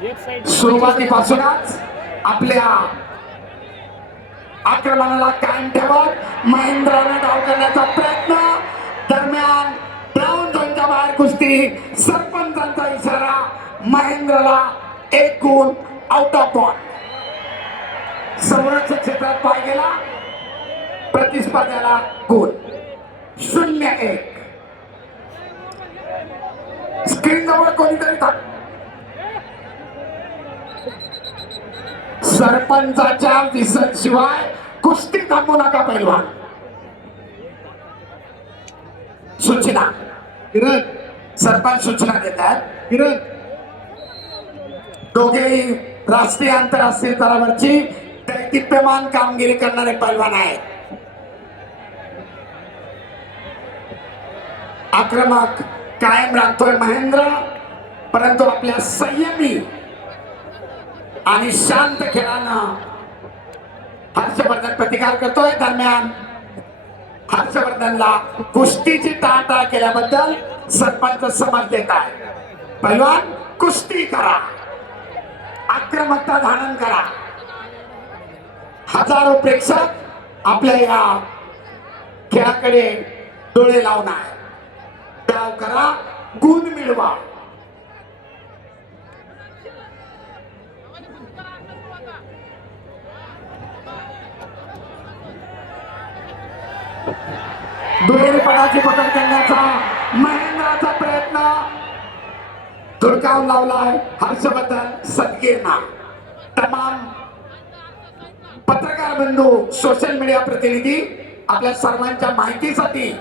सुरुवातीपासूनच आपल्या आक्रमणाला कायम ठेवत महेंद्राने डाव करण्याचा प्रयत्न दरम्यान ब्राऊन झोनच्या बाहेर कुस्ती. सरपंचांचा इशारा, महेंद्रला 1 गुण, आउट ऑफ बॉल. संरक्षक क्षेत्रात पाय गेला, प्रतिस्पर्ध्याला गुण. 0-1. स्क्रीन जवळ कोणीतरी थांब. सरपंचाच्या विसत शिवाय कुस्ती थांबू नका पैलवान. सूचना. किरण सरपंच सूचना देतात. किरण दोघेही राष्ट्रीय आंतरराष्ट्रीय स्तरावरची दैदिप्यमान कामगिरी करणारे पैलवान आहेत. आक्रमक कायम राखतोय महेंद्र, परंतु आपल्या संयमी आणि शांत खेळानं हर्षवर्धन प्रतिकार करतोय. दरम्यान हर्षवर्धनला कुस्तीची टाळाटाळ केल्याबद्दल सरपंच समज देत आहे. पैलवान कुस्ती करा, आक्रमकता धारण करा. हजारो प्रेक्षक आपल्या या खेळाकडे डोळे लावून आहे. डाव करा, गुण मिळवा. दुहेरी पदाची पकड करण्याचा महेंद्राचा प्रयत्न धुडकावून लावलाय हर्षवर्धन सदगीरना. तमाम पत्रकार बंधू, सोशल मीडिया प्रतिनिधी, आपल्या सर्वांच्या माहितीसाठी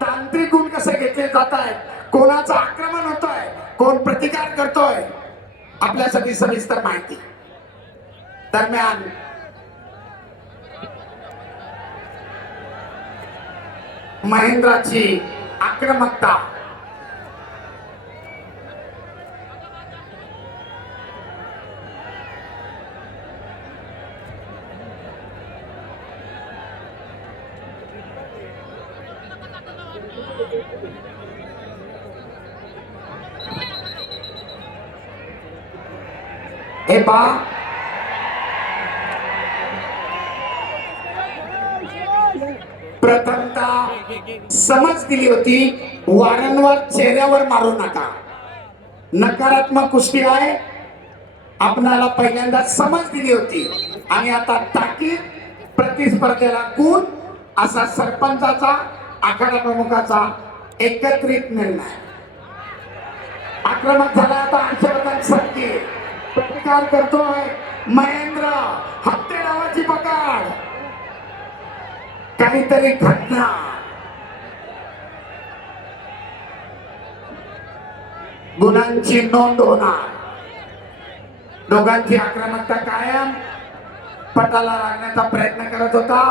तांत्रिक गुण कसे घेतले जात आहेत, कोणाचं आक्रमण होतोय, कोण प्रतिकार करतोय, आपल्यासाठी सविस्तर माहिती. दरम्यान महेंद्राची आक्रमकता हे पहा, प्रथमतः समज दिली होती वारंवार चेहऱ्यावर मारू नका. नकारात्मक कुस्ती आहे. आपणाला पहिल्यांदा समज दिली होती आणि आता ताकीद, प्रतिस्पर्धेला गुण, असा सरपंचाचा आखाडा प्रमुखाचा एकत्रित निर्णय. आक्रमक झाला आता हर्षवर्धन सदगीर. प्रतिकार करतोय महेंद्र. हत्ते नावाची पकड. काहीतरी घटना. गुणांची नोंद होणार. दोघांची आक्रमकता कायम. पटाला लागण्याचा प्रयत्न करत होता.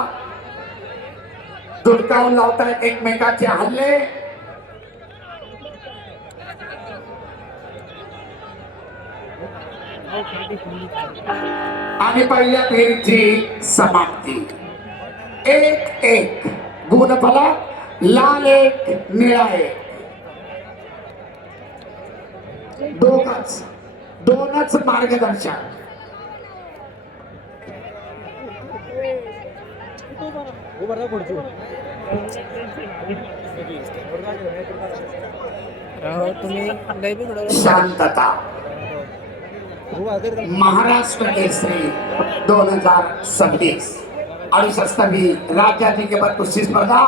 धुडकावून लावतायत एकमेकाचे हल्ले. आणि पहिल्या फेरीची समाप्ती. 1-1. गुणफलक लाल 1, निळा 1. दोनच मार्गदर्शक. शांतता. महाराष्ट्र केसरी 2026 68वी राज्याधिकेपद कुस्ती स्पर्धा.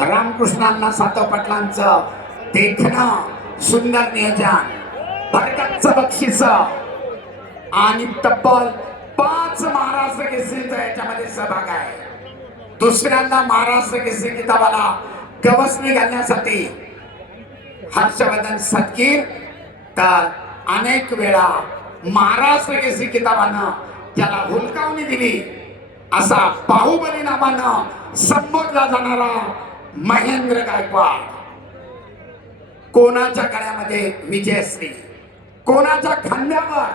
रामकृष्णांना सातव पाटलांचं देखणं, सुंदर नियोजन, भरगच्च बक्षीस आणि तब्बल 5 महाराष्ट्र केसरीचा याच्यामध्ये सहभाग आहे. दुसऱ्यांदा महाराष्ट्र केसरी किताबाला गवसणी घालण्यासाठी हर्षवर्धन सदगीर तर अनेक वेळा महाराष्ट्र केसरी किताबानं ज्याला हुलकावणी दिली असा बाहुबली नामानं संबोधला जाणारा महेंद्र गायकवाड. कोणाच्या गळ्यामध्ये विजयश्री, कोणाच्या खांद्यावर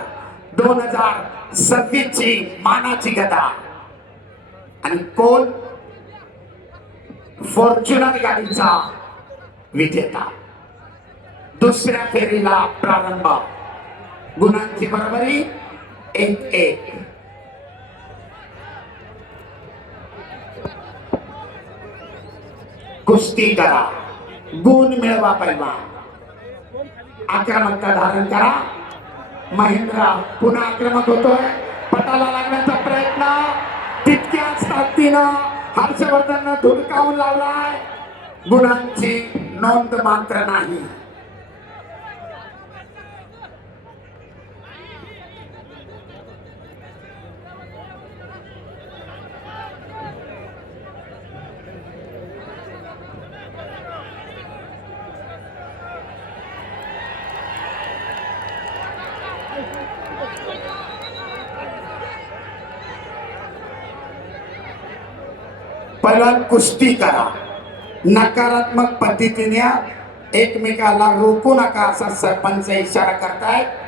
2026 ची मानाची गदा आणि कोण फॉर्च्युनर गाडीचा विजेता. दुसऱ्या फेरीला प्रारंभ. गुणांची बरोबरी 1-1. कुस्ती करा, गुण मिळवा पैलवान. आक्रमकता धारण करा. महेंद्र पुन्हा आक्रमक होतोय. पटाला लागण्याचा प्रयत्न तितक्याच ताकदीनं हर्षवर्धन धुडकावून लावलाय. गुणांची नोंद मात्र नाही. पहिल्यांदा कुस्ती करा. नकारात्मक पद्धतीने एकमेकाला रोखू नका असा सरपंच इशारा करतायत.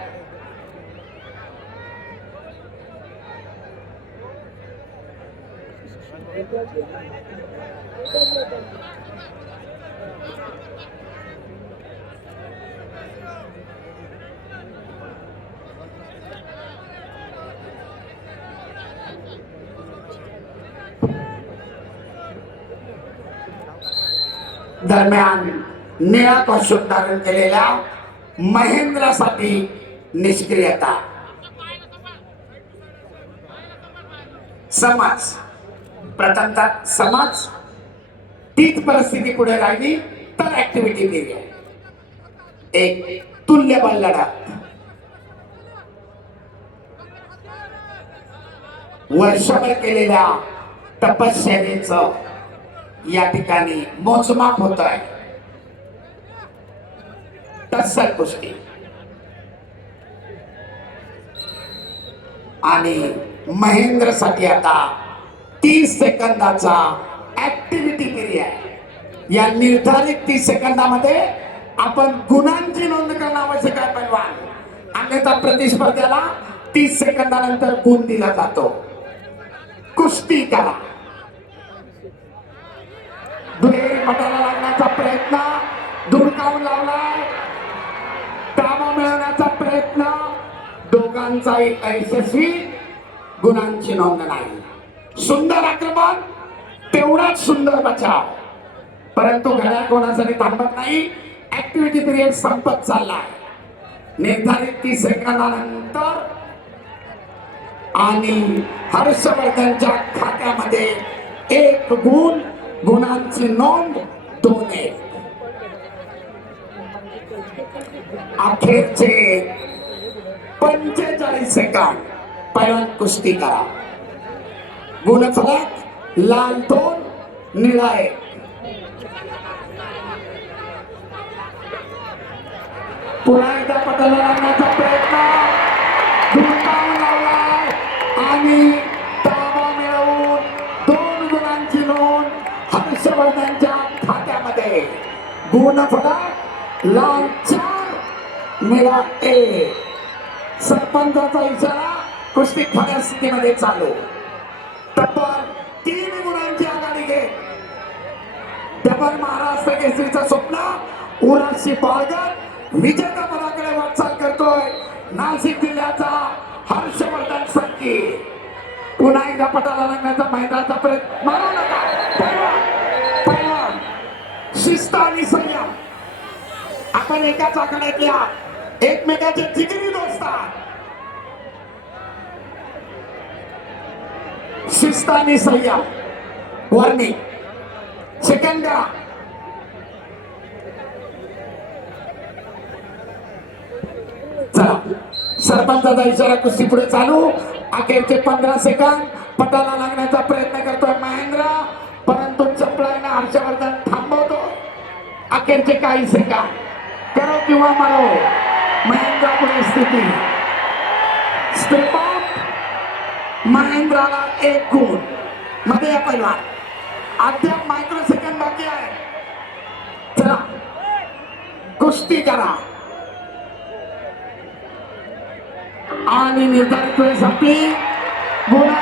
दरम्यान निळा कॉस्ट्यूम धारण केलेल्या महेंद्रासाठी निष्क्रियता. समाज प्रथमतः समाज तीच परिस्थिती पुढे राहिली तर ऍक्टिव्हिटी पिरियड. एक तुल्यबळ लढत. वर्षभर केलेल्या तपश्चर्येचं या ठिकाणी मोजमाप होत आहे. टस्सल कुस्ती आणि महेंद्रसाठी आता 30 सेकंदाचा ऍक्टिव्हिटी पिरियड. या निर्धारित 30 सेकंदामध्ये आपण गुणांची नोंद करणं आवश्यक आहे पैलवान. अन्यथा प्रतिस्पर्ध्याला 30 सेकंदानंतर गुण दिला जातो. कुस्ती करा. दुहेरी पटाला लागण्याचा प्रयत्न धुडकावून लावलाय. ताबा मिळवण्याचा प्रयत्न दोघांचाही अयशस्वी. गुणांची नोंद नाही. सुंदर आक्रमण, तेवढाच सुंदर बचाव. परंतु घड्याळ कोणासाठी थांबत नाही. ऍक्टिव्हिटी पिरियड संपत चाललाय. निर्धारित 30 सेकंदानंतर आणि हर्षवर्धनच्या खात्यामध्ये 1 गुण. गुणांची नोंद 2-1. अखेरचे 45 सेकंद. पहिल्यांदा कुस्ती करा. गुणफलक लाल 2 निळा 1. पुन्हा एकदा पटाला लागण्याचा प्रयत्न धुडकावून लावलाय आणि ताबा मिळवून 2 गुणांची नोंद हर्षवर्धनच्या खात्यामध्ये. गुणफलक लाल 4 निळा 1. सरपंचाचा इशारा. कुस्ती खऱ्या स्थितीमध्ये चालू. तब्बल 3 गुणांची आघाडी घेत डबल महाराष्ट्र केसरीचं स्वप्न उराशी बाळगत विजेता पदाकडे वाटचाल करतोय नाशिक जिल्ह्याचा हर्षवर्धन संकी. पुन्हा एकदा पटाला लागण्याचा मैदानाचा प्रयत्न. मारू नका पैलवान. शिस्त आणि संयम. आपण एकाच आखाड्यातल्या एकमेकाचे जिगरी दोस्त आहात. शिस्त आणि संयम. वॉर्निंग. सेकंड करा. चला सरपंचाचा इशारा. कुस्ती पुढे चालू. अखेरचे 15 सेकंद. पटाला लागण्याचा प्रयत्न करतोय महेंद्र, परंतु चपळाईने हर्षवर्धन थांबवतो. अखेरचे काही सेकंद. करो किंवा मरो. महेंद्र पुढे स्थिती. Step out. महेंद्राला 1 गुण. मध्ये या पैलवान. अद्याप मायक्रो सेकंद बाकी आहे. चला कुस्ती करा. आणि निर्धारित वेळ संपली. गुणा